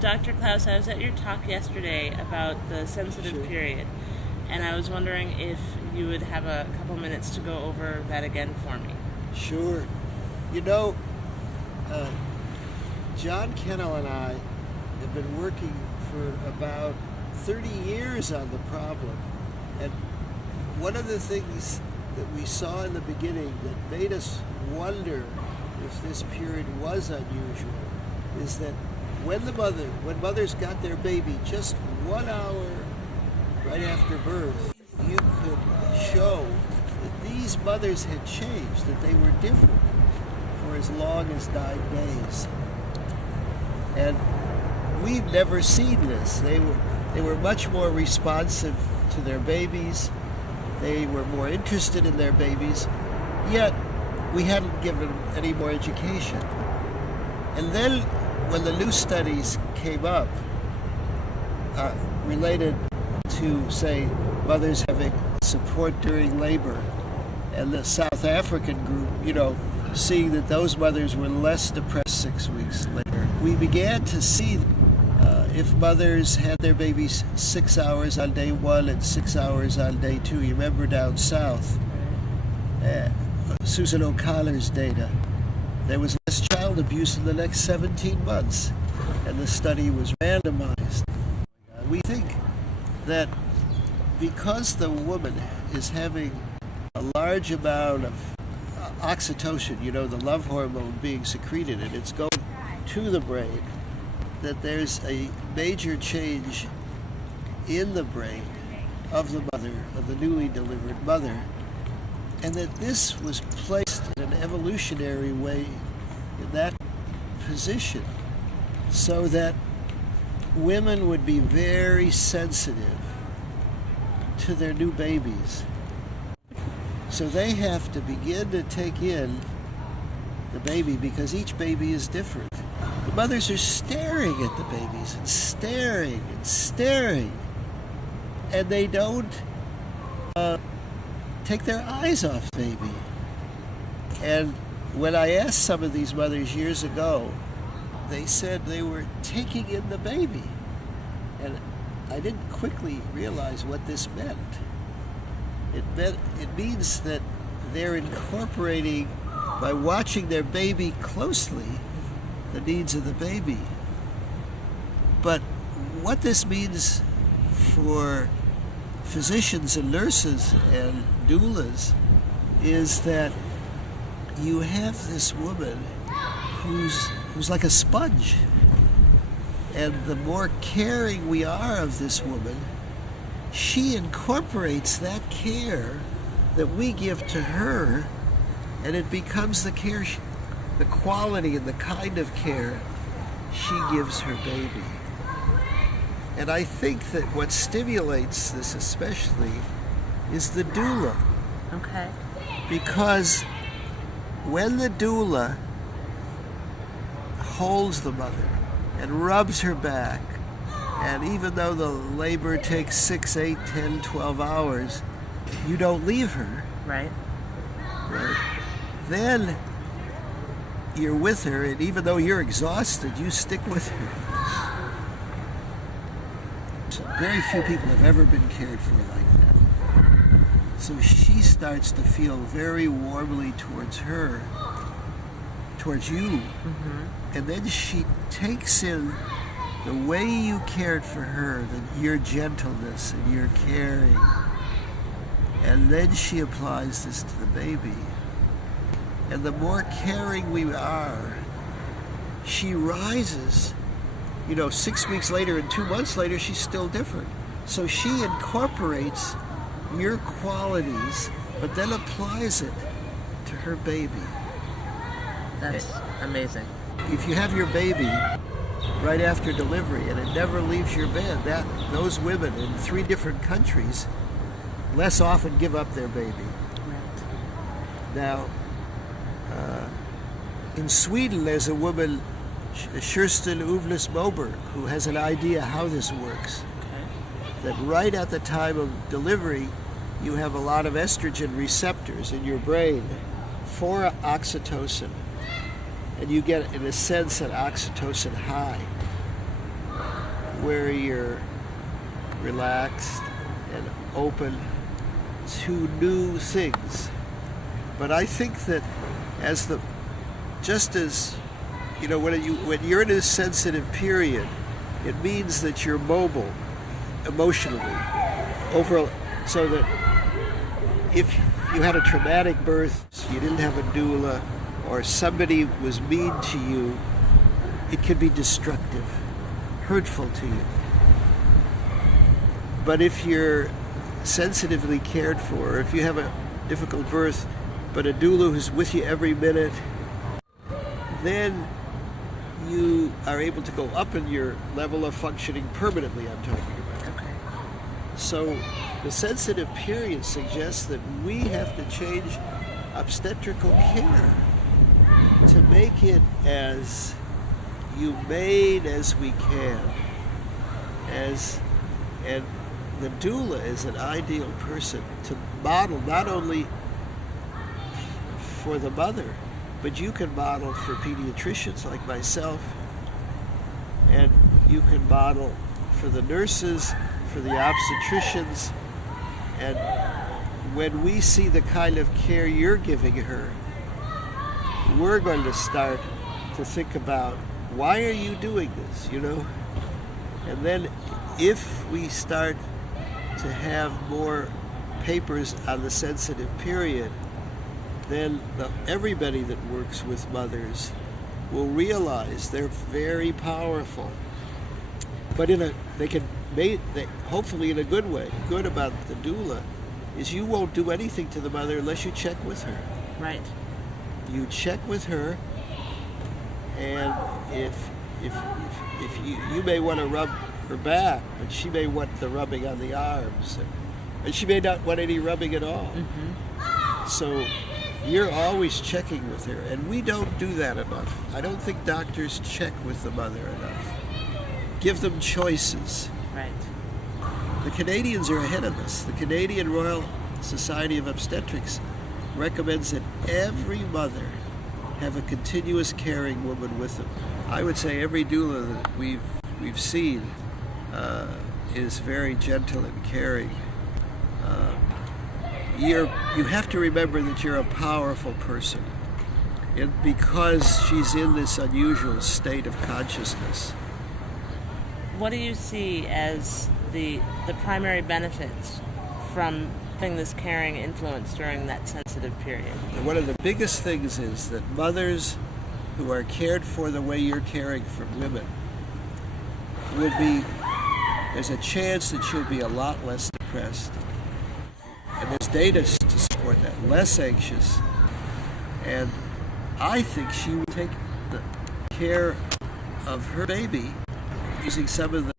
Dr. Klaus, I was at your talk yesterday about the sensitive period, and I was wondering if you would have a couple minutes to go over that again for me. Sure. You know, John Kennel and I have been working for about 30 years on the problem, and one of the things that we saw in the beginning that made us wonder if this period was unusual is that when mothers got their baby just 1 hour right after birth, you could show that these mothers had changed, that they were different for as long as 9 days. And we've never seen this. They were much more responsive to their babies. They were more interested in their babies, yet we hadn't given them any more education. And then when the new studies came up related to, say, mothers having support during labor, and the South African group, seeing that those mothers were less depressed 6 weeks later, we began to see if mothers had their babies 6 hours on day 1 and 6 hours on day 2. You remember down south, Susan O'Connor's data, there was less child abuse in the next 17 months, and the study was randomized. We think that because the woman is having a large amount of oxytocin, the love hormone being secreted, and it's going to the brain, that there's a major change in the brain of the mother, of the newly delivered mother, and that this was placed in an evolutionary way in that position so that women would be very sensitive to their new babies. So they have to begin to take in the baby because each baby is different. The mothers are staring at the babies and staring and staring, and they don't take their eyes off the baby. And when I asked some of these mothers years ago, they said they were taking in the baby. And I didn't quickly realize what this meant. It means that they're incorporating, by watching their baby closely, the needs of the baby. But what this means for physicians and nurses and doulas is that you have this woman who's like a sponge. And the more caring we are of this woman, she incorporates that care that we give to her, and it becomes the care, the quality and the kind of care she gives her baby. And I think that what stimulates this especially is the doula. Okay. Because when the doula holds the mother and rubs her back, and even though the labor takes 6, 8, 10, 12 hours, you don't leave her. Right. Then you're with her, and even though you're exhausted, you stick with her. So very few people have ever been cared for like that. So she starts to feel very warmly towards you, and then she takes in the way you cared for her, your gentleness and your caring, and then she applies this to the baby. And the more caring we are, she rises. 6 weeks later and 2 months later, she's still different. So she incorporates your qualities, but then applies it to her baby. That's amazing. If you have your baby right after delivery and it never leaves your bed, those women in 3 different countries less often give up their baby. Right. Now, in Sweden, there's a woman, Kirsten Uvles Moberg, who has an idea how this works. Okay. That right at the time of delivery, you have a lot of estrogen receptors in your brain for oxytocin, and you get, in a sense, an oxytocin high. where you're relaxed and open to new things. But I think that just as when you're in a sensitive period, it means that you're mobile emotionally overall, so that if you had a traumatic birth, you didn't have a doula, or somebody was mean to you, it can be destructive, hurtful to you. But if you're sensitively cared for, or if you have a difficult birth, but a doula who's with you every minute, then you are able to go up in your level of functioning permanently, I'm talking about. Okay. So the sensitive period suggests that we have to change obstetrical care to make it as humane as we can. And the doula is an ideal person to model not only for the mother, but you can model for pediatricians like myself, and you can model for the nurses, for the obstetricians. And when we see the kind of care you're giving her, we're going to start to think about, why are you doing this, And then if we start to have more papers on the sensitive period, then everybody that works with mothers will realize they're very powerful. But hopefully in a good way. Good about the doula is you won't do anything to the mother unless you check with her. Right. You check with her, and if you may want to rub her back, but she may want the rubbing on the arms, and she may not want any rubbing at all. Mm-hmm. So you're always checking with her, and we don't do that enough. I don't think doctors check with the mother enough. Give them choices. Right. The Canadians are ahead of us. The Canadian Royal Society of Obstetrics recommends that every mother have a continuous caring woman with them. I would say every doula that we've seen is very gentle and caring. You have to remember that you're a powerful person, and because she's in this unusual state of consciousness. What do you see as the primary benefits from having this caring influence during that sensitive period? And one of the biggest things is that mothers who are cared for the way you're caring for women there's a chance that she'll be a lot less depressed. And there's data to support that, less anxious. And I think she will take the care of her baby using some of the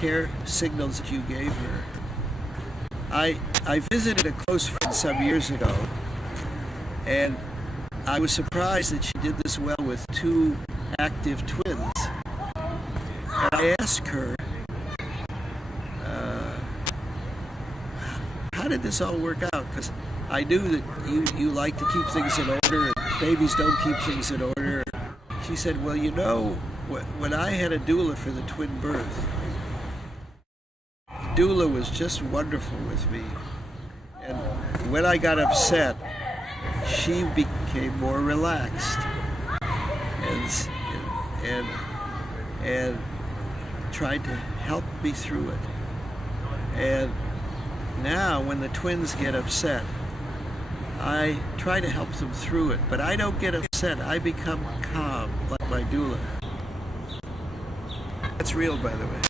care signals that you gave her. I visited a close friend some years ago, and I was surprised that she did this well with 2 active twins. And I asked her, how did this all work out? Because I knew that you like to keep things in order, and babies don't keep things in order. She said, well, when I had a doula for the twin birth, doula was just wonderful with me. And when I got upset, she became more relaxed and tried to help me through it. And now when the twins get upset, I try to help them through it, but I don't get upset. I become calm, like my doula. That's real, by the way.